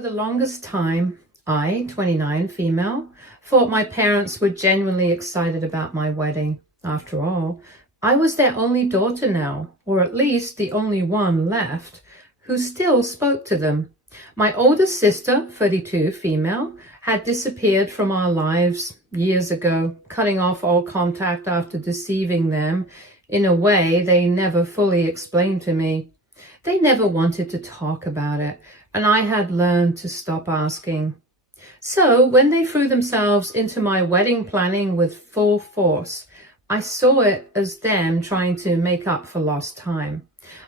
For the longest time, I, 29, female, thought my parents were genuinely excited about my wedding. After all, I was their only daughter now, or at least the only one left, who still spoke to them. My older sister, 32, female, had disappeared from our lives years ago, cutting off all contact after deceiving them in a way they never fully explained to me. They never wanted to talk about it, and I had learned to stop asking. So when they threw themselves into my wedding planning with full force, I saw it as them trying to make up for lost time.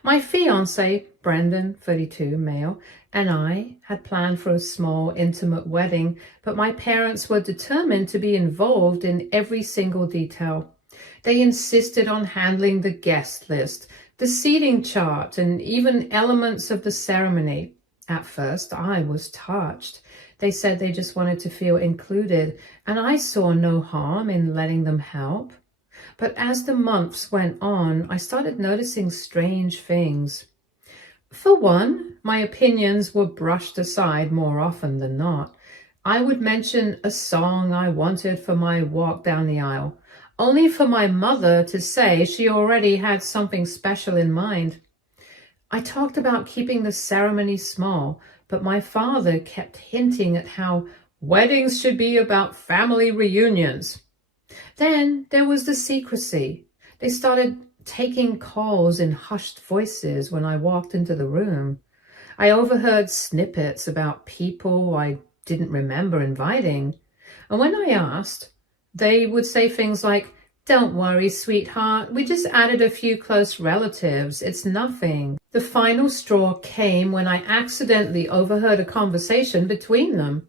My fiancé, Brendan, 32, male, and I had planned for a small, intimate wedding, but my parents were determined to be involved in every single detail. They insisted on handling the guest list, the seating chart, and even elements of the ceremony. At first, I was touched. They said they just wanted to feel included, and I saw no harm in letting them help. But as the months went on, I started noticing strange things. For one, my opinions were brushed aside more often than not. I would mention a song I wanted for my walk down the aisle, only for my mother to say she already had something special in mind. I talked about keeping the ceremony small, but my father kept hinting at how weddings should be about family reunions. Then there was the secrecy. They started taking calls in hushed voices when I walked into the room. I overheard snippets about people I didn't remember inviting. And when I asked, they would say things like, "Don't worry, sweetheart, we just added a few close relatives. It's nothing." The final straw came when I accidentally overheard a conversation between them.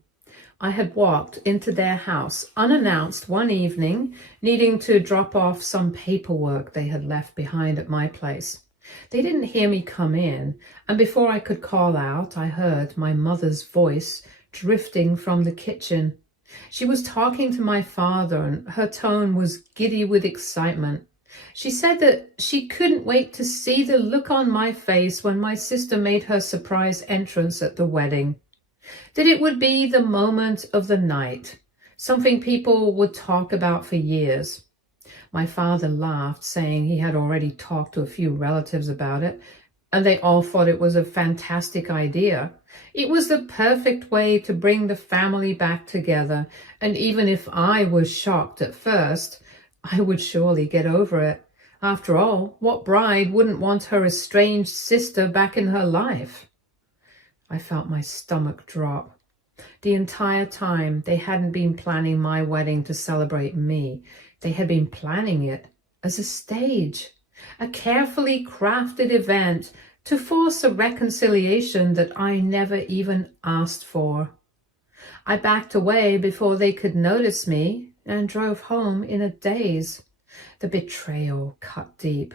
I had walked into their house unannounced one evening, needing to drop off some paperwork they had left behind at my place. They didn't hear me come in, and before I could call out, I heard my mother's voice drifting from the kitchen. She was talking to my father, and her tone was giddy with excitement. She said that she couldn't wait to see the look on my face when my sister made her surprise entrance at the wedding. That it would be the moment of the night, something people would talk about for years. My father laughed, saying he had already talked to a few relatives about it, and they all thought it was a fantastic idea. It was the perfect way to bring the family back together, and even if I was shocked at first, I would surely get over it. After all, what bride wouldn't want her estranged sister back in her life? I felt my stomach drop. The entire time, they hadn't been planning my wedding to celebrate me. They had been planning it as a stage, a carefully crafted event to force a reconciliation that I never even asked for. I backed away before they could notice me and drove home in a daze. The betrayal cut deep.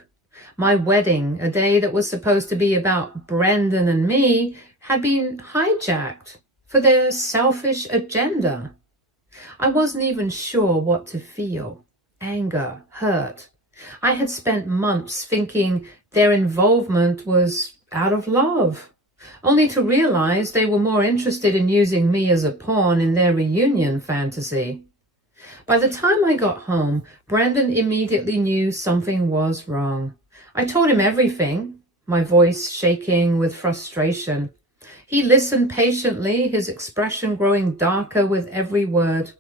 My wedding, a day that was supposed to be about Brendan and me, had been hijacked for their selfish agenda. I wasn't even sure what to feel. Anger, hurt. I had spent months thinking their involvement was out of love, only to realize they were more interested in using me as a pawn in their reunion fantasy. By the time I got home, Brandon immediately knew something was wrong. I told him everything, my voice shaking with frustration. He listened patiently, his expression growing darker with every word.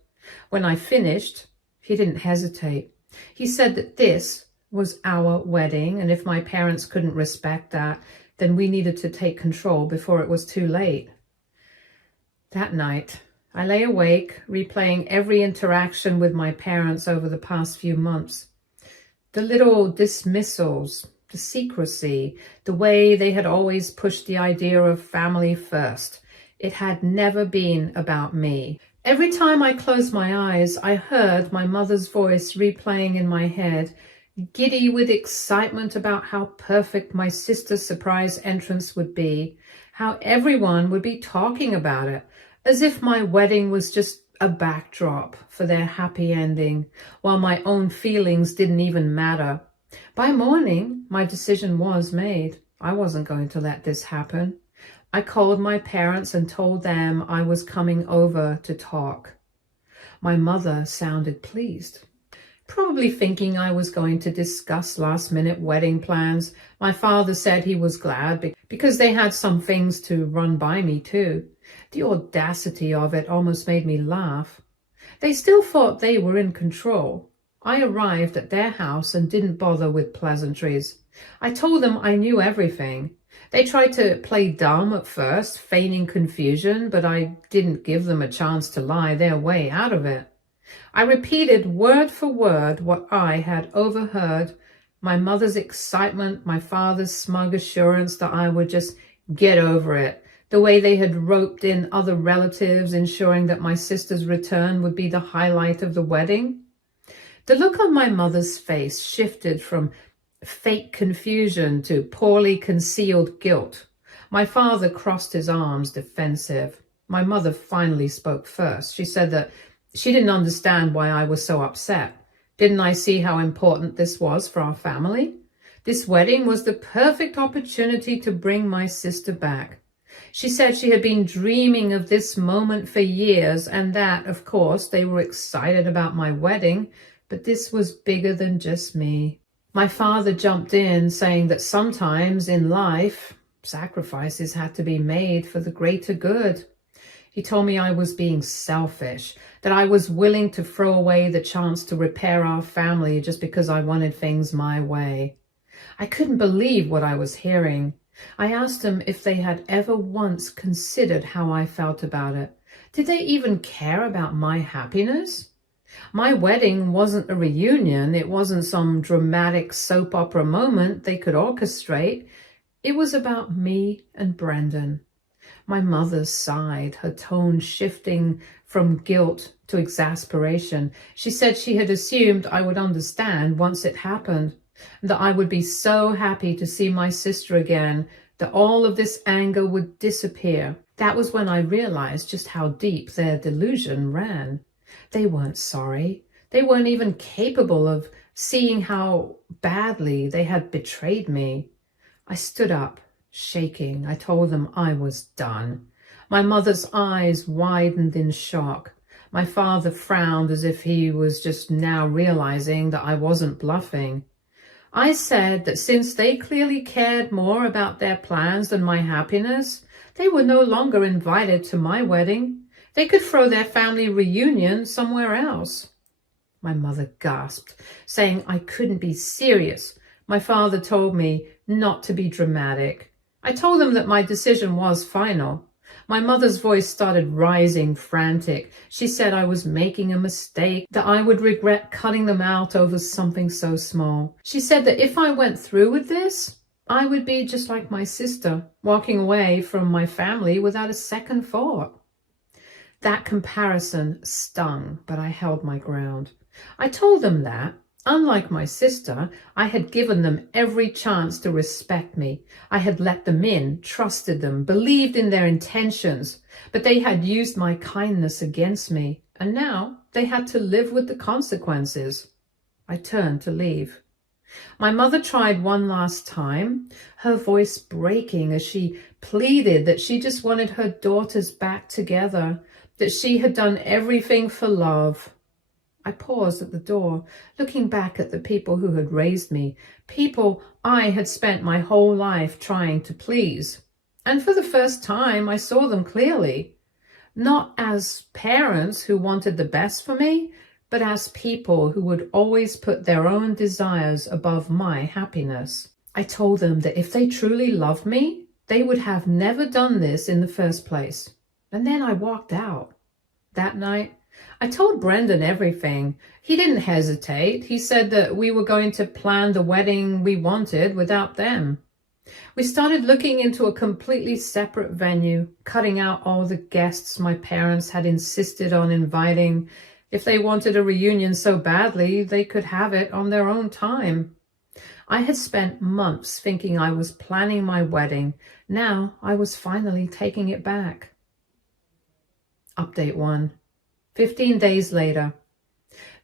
When I finished, he didn't hesitate. He said that this was our wedding, and if my parents couldn't respect that, then we needed to take control before it was too late. That night, I lay awake, replaying every interaction with my parents over the past few months. The little dismissals, the secrecy, the way they had always pushed the idea of family first. It had never been about me. Every time I closed my eyes, I heard my mother's voice replaying in my head, giddy with excitement about how perfect my sister's surprise entrance would be, how everyone would be talking about it, as if my wedding was just a backdrop for their happy ending, while my own feelings didn't even matter. By morning, my decision was made. I wasn't going to let this happen. I called my parents and told them I was coming over to talk. My mother sounded pleased, probably thinking I was going to discuss last-minute wedding plans. My father said he was glad because they had some things to run by me too. The audacity of it almost made me laugh. They still thought they were in control. I arrived at their house and didn't bother with pleasantries. I told them I knew everything. They tried to play dumb at first, feigning confusion, but I didn't give them a chance to lie their way out of it. I repeated word for word what I had overheard, my mother's excitement, my father's smug assurance that I would just get over it, the way they had roped in other relatives, ensuring that my sister's return would be the highlight of the wedding. The look on my mother's face shifted from fake confusion to poorly concealed guilt. My father crossed his arms, defensive. My mother finally spoke first. She said that she didn't understand why I was so upset. Didn't I see how important this was for our family? This wedding was the perfect opportunity to bring my sister back. She said she had been dreaming of this moment for years, and that, of course, they were excited about my wedding, but this was bigger than just me. My father jumped in, saying that sometimes in life, sacrifices had to be made for the greater good. He told me I was being selfish, that I was willing to throw away the chance to repair our family just because I wanted things my way. I couldn't believe what I was hearing. I asked them if they had ever once considered how I felt about it. Did they even care about my happiness? My wedding wasn't a reunion. It wasn't some dramatic soap opera moment they could orchestrate. It was about me and Brendan. My mother sighed, her tone shifting from guilt to exasperation. She said she had assumed I would understand once it happened, that I would be so happy to see my sister again, that all of this anger would disappear. That was when I realized just how deep their delusion ran. They weren't sorry. They weren't even capable of seeing how badly they had betrayed me. I stood up, shaking. I told them I was done. My mother's eyes widened in shock. My father frowned as if he was just now realizing that I wasn't bluffing. I said that since they clearly cared more about their plans than my happiness, they were no longer invited to my wedding. They could throw their family reunion somewhere else. My mother gasped, saying I couldn't be serious. My father told me not to be dramatic. I told him that my decision was final. My mother's voice started rising, frantic. She said I was making a mistake, that I would regret cutting them out over something so small. She said that if I went through with this, I would be just like my sister, walking away from my family without a second thought. That comparison stung, but I held my ground. I told them that, unlike my sister, I had given them every chance to respect me. I had let them in, trusted them, believed in their intentions, but they had used my kindness against me, and now they had to live with the consequences. I turned to leave. My mother tried one last time, her voice breaking as she pleaded that she just wanted her daughters back together, that she had done everything for love. I paused at the door, looking back at the people who had raised me, people I had spent my whole life trying to please. And for the first time, I saw them clearly, not as parents who wanted the best for me, but as people who would always put their own desires above my happiness. I told them that if they truly loved me, they would have never done this in the first place. And then I walked out. That night, I told Brendan everything. He didn't hesitate. He said that we were going to plan the wedding we wanted without them. We started looking into a completely separate venue, cutting out all the guests my parents had insisted on inviting. If they wanted a reunion so badly, they could have it on their own time. I had spent months thinking I was planning my wedding. Now I was finally taking it back. Update 1. 15 days later.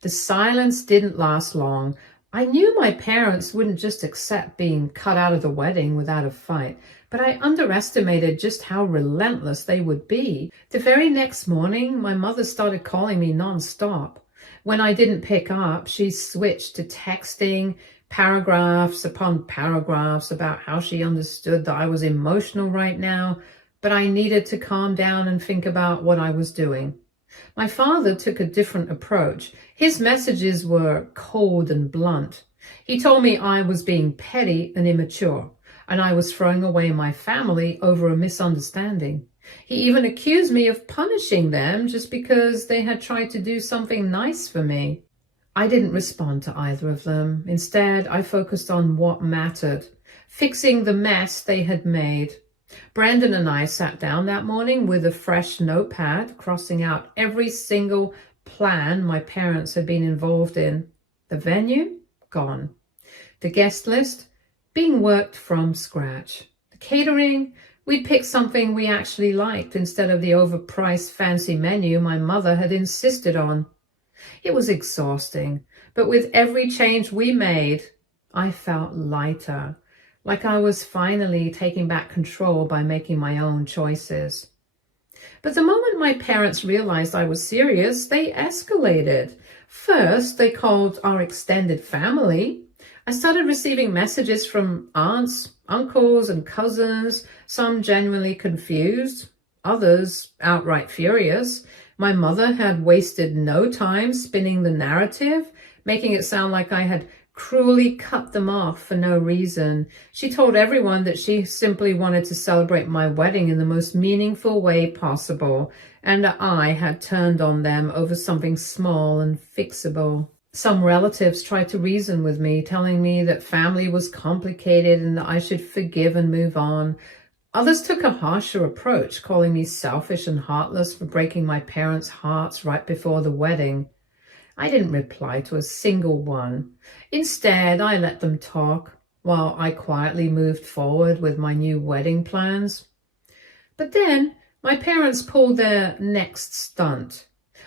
The silence didn't last long. I knew my parents wouldn't just accept being cut out of the wedding without a fight, but I underestimated just how relentless they would be. The very next morning, my mother started calling me nonstop. When I didn't pick up, she switched to texting paragraphs upon paragraphs about how she understood that I was emotional right now, but I needed to calm down and think about what I was doing. My father took a different approach. His messages were cold and blunt. He told me I was being petty and immature, and I was throwing away my family over a misunderstanding. He even accused me of punishing them just because they had tried to do something nice for me. I didn't respond to either of them. Instead, I focused on what mattered, fixing the mess they had made. Brandon and I sat down that morning with a fresh notepad, crossing out every single plan my parents had been involved in. The venue? Gone. The guest list? Being worked from scratch. The catering? We'd picked something we actually liked instead of the overpriced fancy menu my mother had insisted on. It was exhausting, but with every change we made, I felt lighter. Like I was finally taking back control by making my own choices. But the moment my parents realized I was serious, they escalated. First, they called our extended family. I started receiving messages from aunts, uncles, and cousins, some genuinely confused, others outright furious. My mother had wasted no time spinning the narrative, making it sound like I had cruelly cut them off for no reason. She told everyone that she simply wanted to celebrate my wedding in the most meaningful way possible, and that I had turned on them over something small and fixable. Some relatives tried to reason with me, telling me that family was complicated and that I should forgive and move on. Others took a harsher approach, calling me selfish and heartless for breaking my parents' hearts right before the wedding. I didn't reply to a single one. Instead, I let them talk while I quietly moved forward with my new wedding plans. But then my parents pulled their next stunt.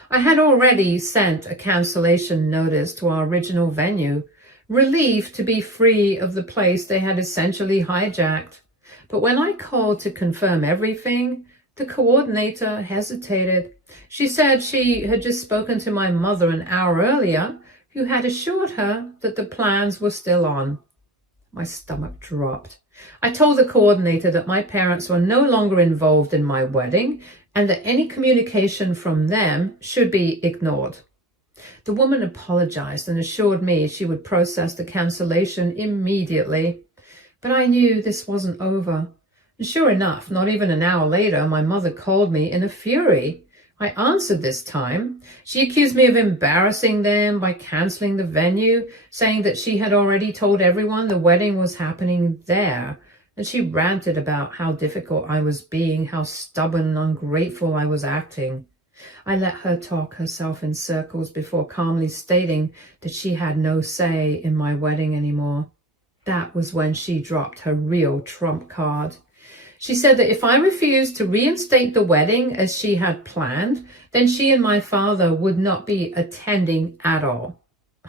I had already sent a cancellation notice to our original venue, relieved to be free of the place they had essentially hijacked. But when I called to confirm everything, the coordinator hesitated. She said she had just spoken to my mother an hour earlier, who had assured her that the plans were still on. My stomach dropped. I told the coordinator that my parents were no longer involved in my wedding and that any communication from them should be ignored. The woman apologized and assured me she would process the cancellation immediately. But I knew this wasn't over. And sure enough, not even an hour later, my mother called me in a fury. I answered this time. She accused me of embarrassing them by canceling the venue, saying that she had already told everyone the wedding was happening there. And she ranted about how difficult I was being, how stubborn and ungrateful I was acting. I let her talk herself in circles before calmly stating that she had no say in my wedding anymore. That was when she dropped her real trump card. She said that if I refused to reinstate the wedding as she had planned, then she and my father would not be attending at all.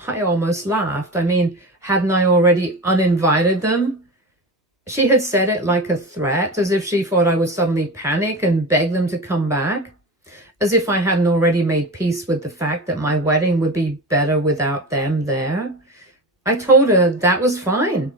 I almost laughed. I mean, hadn't I already uninvited them? She had said it like a threat, as if she thought I would suddenly panic and beg them to come back, as if I hadn't already made peace with the fact that my wedding would be better without them there. I told her that was fine.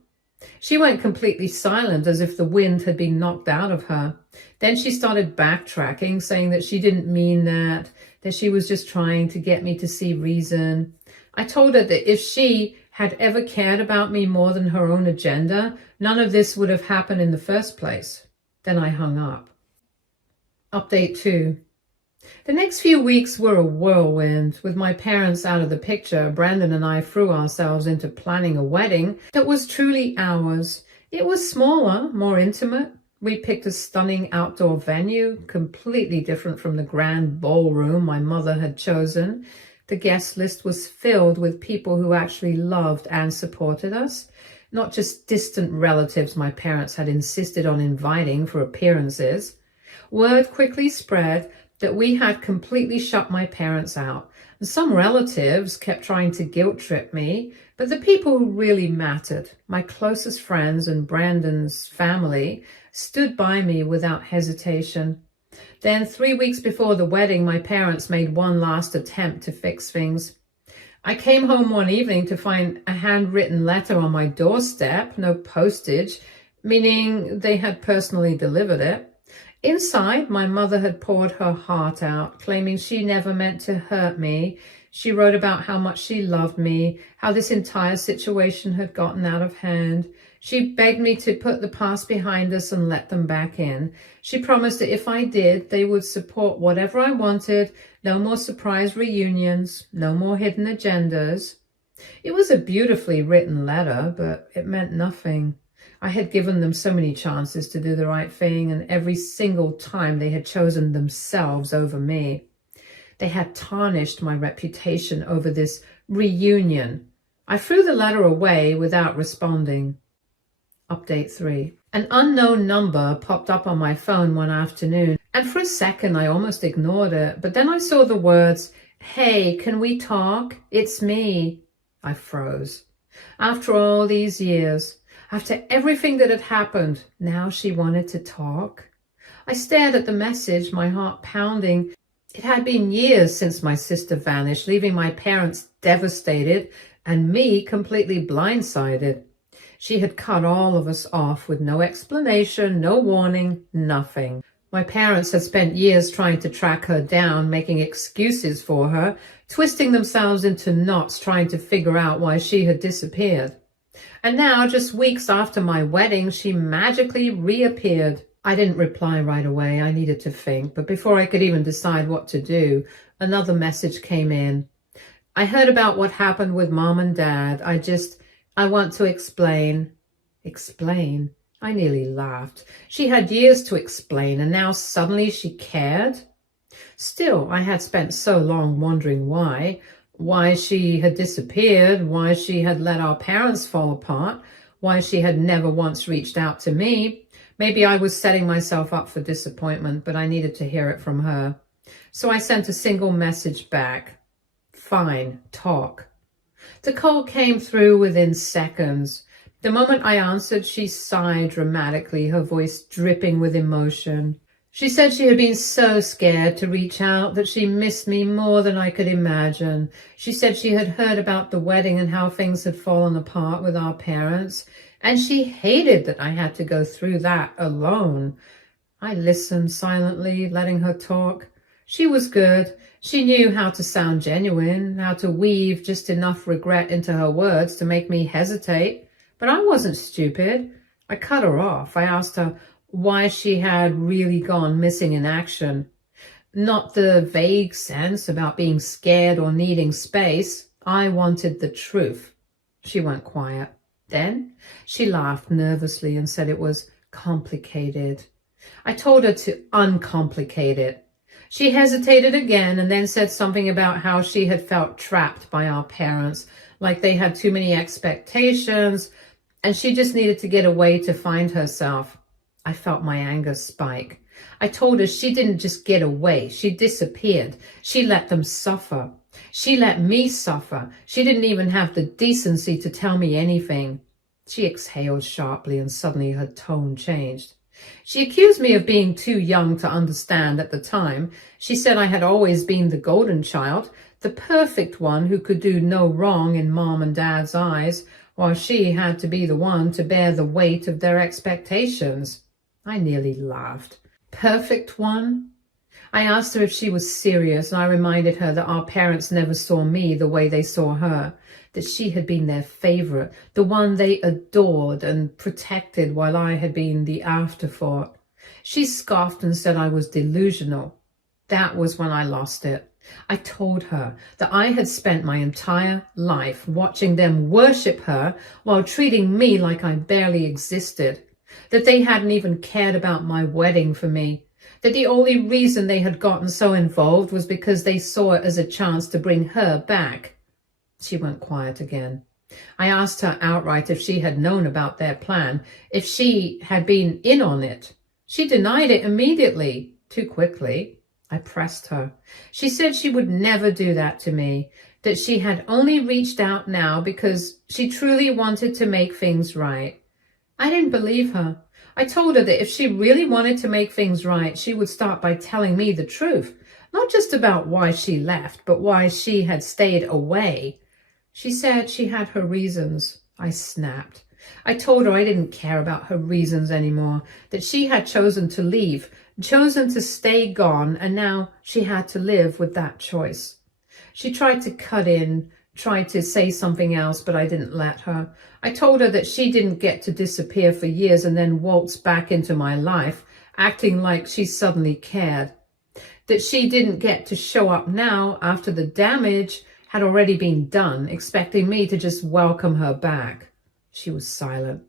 She went completely silent, as if the wind had been knocked out of her. Then she started backtracking, saying that she didn't mean that she was just trying to get me to see reason. I told her that if she had ever cared about me more than her own agenda, none of this would have happened in the first place. Then I hung up. Update 2. The next few weeks were a whirlwind. With my parents out of the picture, Brandon and I threw ourselves into planning a wedding that was truly ours. It was smaller, more intimate. We picked a stunning outdoor venue, completely different from the grand ballroom my mother had chosen. The guest list was filled with people who actually loved and supported us, not just distant relatives my parents had insisted on inviting for appearances. Word quickly spread that we had completely shut my parents out. And some relatives kept trying to guilt trip me, but the people who really mattered, my closest friends and Brandon's family, stood by me without hesitation. Then 3 weeks before the wedding, my parents made one last attempt to fix things. I came home one evening to find a handwritten letter on my doorstep, no postage, meaning they had personally delivered it. Inside, my mother had poured her heart out, claiming she never meant to hurt me. She wrote about how much she loved me, how this entire situation had gotten out of hand. She begged me to put the past behind us and let them back in. She promised that if I did, they would support whatever I wanted, no more surprise reunions, no more hidden agendas. It was a beautifully written letter, but it meant nothing. I had given them so many chances to do the right thing, and every single time they had chosen themselves over me. They had tarnished my reputation over this reunion. I threw the letter away without responding. Update 3. An unknown number popped up on my phone one afternoon, and for a second I almost ignored it, but then I saw the words, "Hey, can we talk? It's me." I froze. After all these years, after everything that had happened, now she wanted to talk. I stared at the message, my heart pounding. It had been years since my sister vanished, leaving my parents devastated and me completely blindsided. She had cut all of us off with no explanation, no warning, nothing. My parents had spent years trying to track her down, making excuses for her, twisting themselves into knots trying to figure out why she had disappeared. And now, just weeks after my wedding, she magically reappeared. I didn't reply right away. I needed to think. But before I could even decide what to do, another message came in. "I heard about what happened with Mom and Dad. I want to explain." Explain? I nearly laughed. She had years to explain, and now suddenly she cared? Still, I had spent so long wondering why she had disappeared, why she had let our parents fall apart, why she had never once reached out to me. Maybe I was setting myself up for disappointment, but I needed to hear it from her. So I sent a single message back. "Fine, talk." The call came through within seconds. The moment I answered, she sighed dramatically, her voice dripping with emotion. She said she had been so scared to reach out, that she missed me more than I could imagine. She said she had heard about the wedding and how things had fallen apart with our parents, and she hated that I had to go through that alone. I listened silently, letting her talk. She was good. She knew how to sound genuine, how to weave just enough regret into her words to make me hesitate. But I wasn't stupid. I cut her off. I asked her why she had really gone missing in action. Not the vague sense about being scared or needing space. I wanted the truth. She went quiet. Then she laughed nervously and said it was complicated. I told her to uncomplicate it. She hesitated again and then said something about how she had felt trapped by our parents, like they had too many expectations, and she just needed to get away to find herself. I felt my anger spike. I told her she didn't just get away, she disappeared. She let them suffer. She let me suffer. She didn't even have the decency to tell me anything. She exhaled sharply and suddenly her tone changed. She accused me of being too young to understand at the time. She said I had always been the golden child, the perfect one who could do no wrong in Mom and Dad's eyes, while she had to be the one to bear the weight of their expectations. I nearly laughed. Perfect one? I asked her if she was serious, and I reminded her that our parents never saw me the way they saw her, that she had been their favorite, the one they adored and protected, while I had been the afterthought. She scoffed and said I was delusional. That was when I lost it. I told her that I had spent my entire life watching them worship her while treating me like I barely existed, that they hadn't even cared about my wedding for me, that the only reason they had gotten so involved was because they saw it as a chance to bring her back. She went quiet again. I asked her outright if she had known about their plan, if she had been in on it. She denied it immediately, too quickly. I pressed her. She said she would never do that to me, that she had only reached out now because she truly wanted to make things right. I didn't believe her. I told her that if she really wanted to make things right, she would start by telling me the truth, not just about why she left, but why she had stayed away. She said she had her reasons. I snapped. I told her I didn't care about her reasons anymore, that she had chosen to leave, chosen to stay gone, and now she had to live with that choice. She tried to cut in, tried to say something else, but I didn't let her. I told her that she didn't get to disappear for years and then waltz back into my life, acting like she suddenly cared. That she didn't get to show up now after the damage had already been done, expecting me to just welcome her back. She was silent.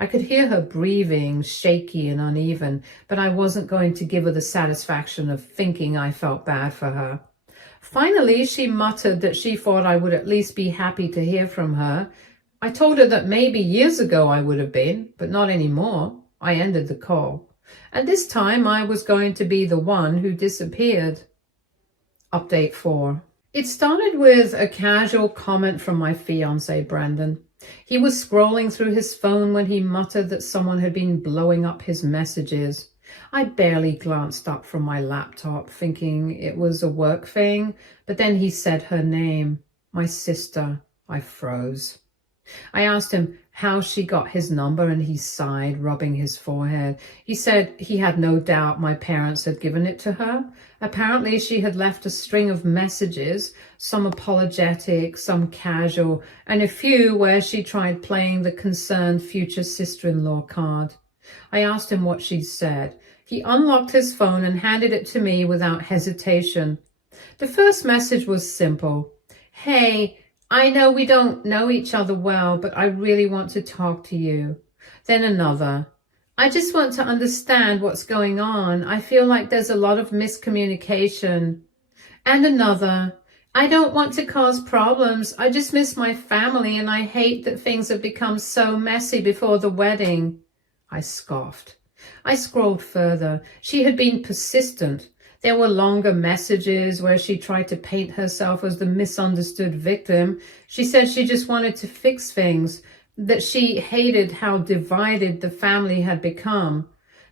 I could hear her breathing, shaky and uneven, but I wasn't going to give her the satisfaction of thinking I felt bad for her. Finally, she muttered that she thought I would at least be happy to hear from her. I told her that maybe years ago I would have been, but not anymore. I ended the call. And this time I was going to be the one who disappeared. Update 4. It started with a casual comment from my fiancé, Brandon. He was scrolling through his phone when he muttered that someone had been blowing up his messages. I barely glanced up from my laptop, thinking it was a work thing, but then he said her name, my sister. I froze. I asked him how she got his number, and he sighed, rubbing his forehead. He said he had no doubt my parents had given it to her. Apparently she had left a string of messages, some apologetic, some casual, and a few where she tried playing the concerned future sister-in-law card. I asked him what she'd said. He unlocked his phone and handed it to me without hesitation. The first message was simple. Hey, I know we don't know each other well, but I really want to talk to you. Then another. I just want to understand what's going on. I feel like there's a lot of miscommunication. And another. I don't want to cause problems. I just miss my family and I hate that things have become so messy before the wedding. I scoffed. I scrolled further. She had been persistent. There were longer messages where she tried to paint herself as the misunderstood victim. She said she just wanted to fix things, that she hated how divided the family had become.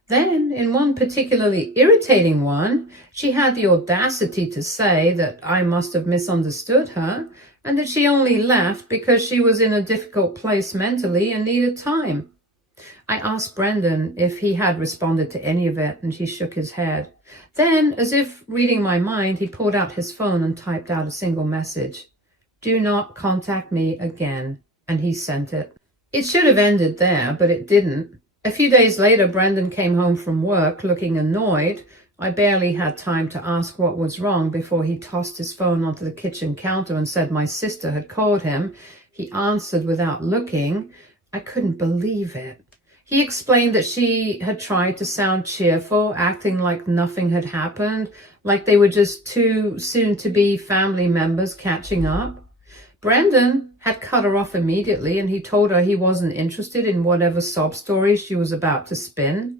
Then, in one particularly irritating one, she had the audacity to say that I must have misunderstood her and that she only left because she was in a difficult place mentally and needed time. I asked Brendan if he had responded to any of it, and he shook his head. Then, as if reading my mind, he pulled out his phone and typed out a single message. Do not contact me again. And he sent it. It should have ended there, but it didn't. A few days later, Brendan came home from work looking annoyed. I barely had time to ask what was wrong before he tossed his phone onto the kitchen counter and said my sister had called him. He answered without looking. I couldn't believe it. He explained that she had tried to sound cheerful, acting like nothing had happened, like they were just two soon-to-be family members catching up. Brendan had cut her off immediately, and he told her he wasn't interested in whatever sob story she was about to spin.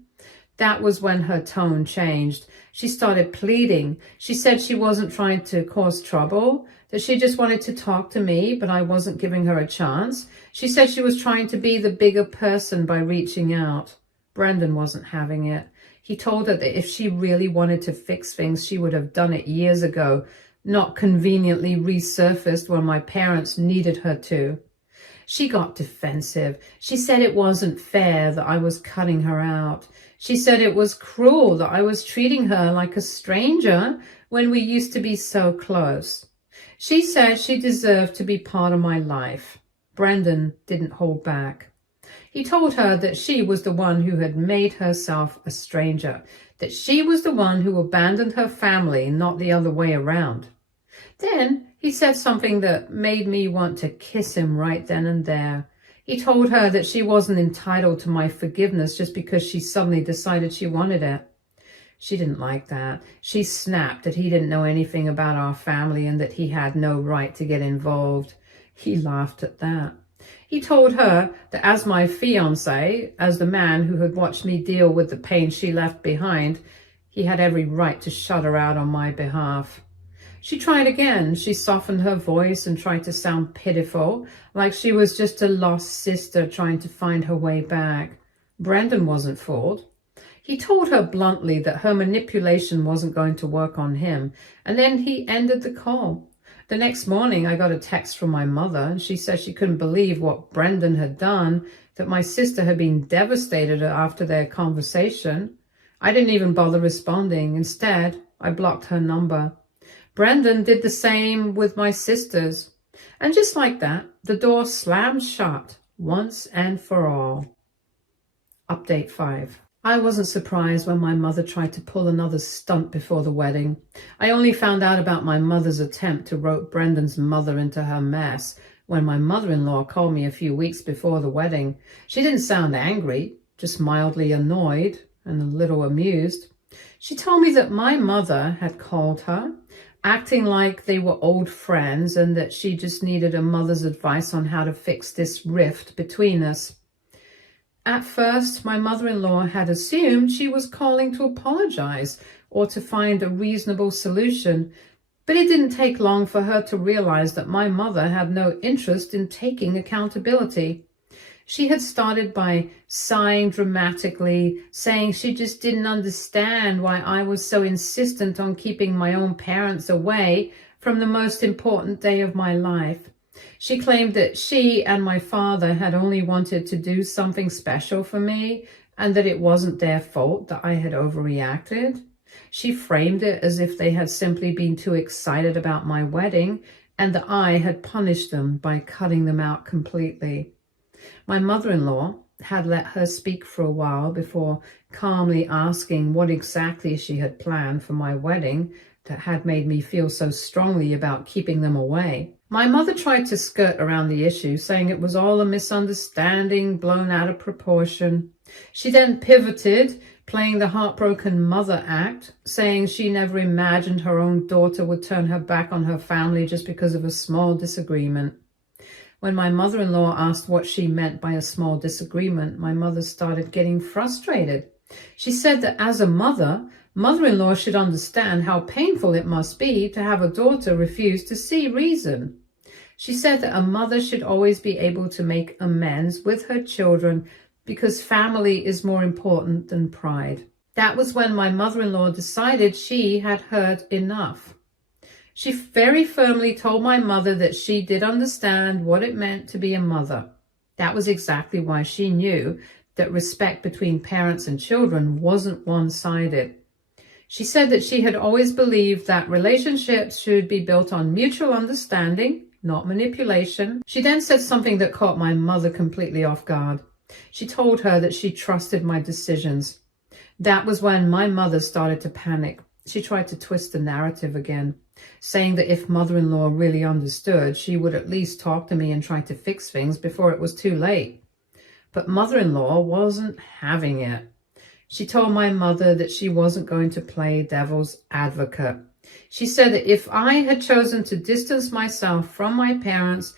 That was when her tone changed. She started pleading. She said she wasn't trying to cause trouble, that she just wanted to talk to me, but I wasn't giving her a chance. She said she was trying to be the bigger person by reaching out. Brendan wasn't having it. He told her that if she really wanted to fix things, she would have done it years ago, not conveniently resurfaced when my parents needed her to. She got defensive. She said it wasn't fair that I was cutting her out. She said it was cruel that I was treating her like a stranger when we used to be so close. She said she deserved to be part of my life. Brendan didn't hold back. He told her that she was the one who had made herself a stranger, that she was the one who abandoned her family, not the other way around. Then he said something that made me want to kiss him right then and there. He told her that she wasn't entitled to my forgiveness just because she suddenly decided she wanted it. She didn't like that. She snapped that he didn't know anything about our family and that he had no right to get involved. He laughed at that. He told her that as my fiancé, as the man who had watched me deal with the pain she left behind, He had every right to shut her out on my behalf. She tried again. She softened her voice and tried to sound pitiful, like she was just a lost sister trying to find her way back. Brendan wasn't fooled. He told her bluntly that her manipulation wasn't going to work on him, and then he ended the call. The next morning, I got a text from my mother, and she said she couldn't believe what Brendan had done, that my sister had been devastated after their conversation. I didn't even bother responding. Instead, I blocked her number. Brendan did the same with my sisters. And just like that, the door slammed shut once and for all. Update 5. I wasn't surprised when my mother tried to pull another stunt before the wedding. I only found out about my mother's attempt to rope Brendan's mother into her mess when my mother-in-law called me a few weeks before the wedding. She didn't sound angry, just mildly annoyed and a little amused. She told me that my mother had called her, acting like they were old friends and that she just needed a mother's advice on how to fix this rift between us. At first, my mother-in-law had assumed she was calling to apologize or to find a reasonable solution, but it didn't take long for her to realize that my mother had no interest in taking accountability. She had started by sighing dramatically, saying she just didn't understand why I was so insistent on keeping my own parents away from the most important day of my life. She claimed that she and my father had only wanted to do something special for me and that it wasn't their fault that I had overreacted. She framed it as if they had simply been too excited about my wedding and that I had punished them by cutting them out completely. My mother-in-law had let her speak for a while before calmly asking what exactly she had planned for my wedding that had made me feel so strongly about keeping them away. My mother tried to skirt around the issue, saying it was all a misunderstanding blown out of proportion. She then pivoted, playing the heartbroken mother act, saying she never imagined her own daughter would turn her back on her family just because of a small disagreement. When my mother-in-law asked what she meant by a small disagreement, my mother started getting frustrated. She said that as a mother-in-law should understand how painful it must be to have a daughter refuse to see reason. She said that a mother should always be able to make amends with her children because family is more important than pride. That was when my mother-in-law decided she had heard enough. She very firmly told my mother that she did understand what it meant to be a mother. That was exactly why she knew that respect between parents and children wasn't one-sided. She said that she had always believed that relationships should be built on mutual understanding, not manipulation. She then said something that caught my mother completely off guard. She told her that she trusted my decisions. That was when my mother started to panic. She tried to twist the narrative again, saying that if mother-in-law really understood, she would at least talk to me and try to fix things before it was too late. But mother-in-law wasn't having it. She told my mother that she wasn't going to play devil's advocate. She said that if I had chosen to distance myself from my parents,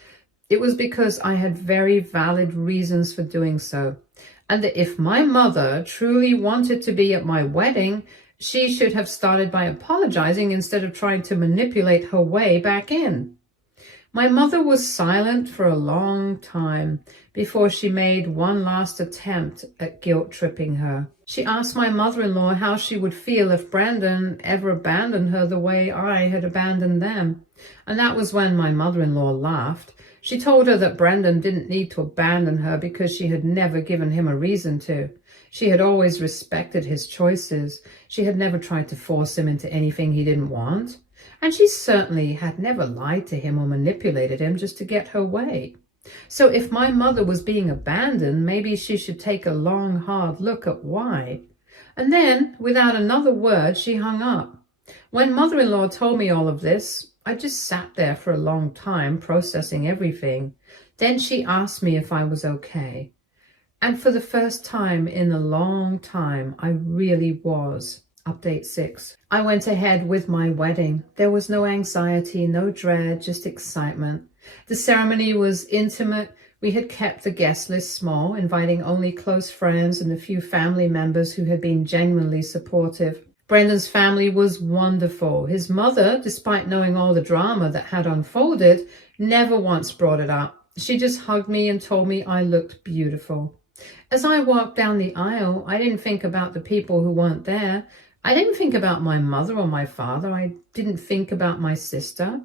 it was because I had very valid reasons for doing so, and that if my mother truly wanted to be at my wedding, she should have started by apologizing instead of trying to manipulate her way back in. My mother was silent for a long time before she made one last attempt at guilt-tripping her. She asked my mother-in-law how she would feel if Brendan ever abandoned her the way I had abandoned them. And that was when my mother-in-law laughed. She told her that Brendan didn't need to abandon her because she had never given him a reason to. She had always respected his choices. She had never tried to force him into anything he didn't want. And she certainly had never lied to him or manipulated him just to get her way. So if my mother was being abandoned, maybe she should take a long, hard look at why. And then, without another word, she hung up. When mother-in-law told me all of this, I just sat there for a long time processing everything. Then she asked me if I was okay. And for the first time in a long time, I really was. Update 6. I went ahead with my wedding. There was no anxiety, no dread, just excitement. The ceremony was intimate. We had kept the guest list small, inviting only close friends and a few family members who had been genuinely supportive. Brendan's family was wonderful. His mother, despite knowing all the drama that had unfolded, never once brought it up. She just hugged me and told me I looked beautiful. As I walked down the aisle, I didn't think about the people who weren't there. I didn't think about my mother or my father. I didn't think about my sister.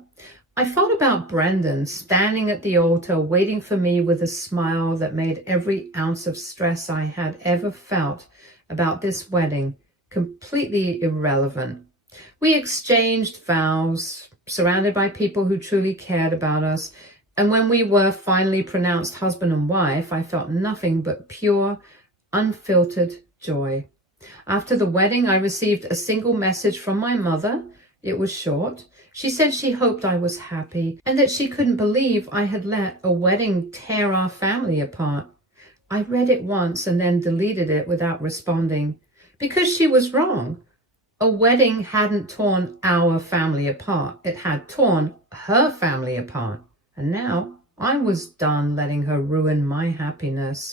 I thought about Brendan standing at the altar waiting for me with a smile that made every ounce of stress I had ever felt about this wedding completely irrelevant. We exchanged vows, surrounded by people who truly cared about us, and when we were finally pronounced husband and wife, I felt nothing but pure, unfiltered joy. After the wedding, I received a single message from my mother. It was short. She said she hoped I was happy and that she couldn't believe I had let a wedding tear our family apart. I read it once and then deleted it without responding. Because she was wrong. A wedding hadn't torn our family apart. It had torn her family apart. And now I was done letting her ruin my happiness.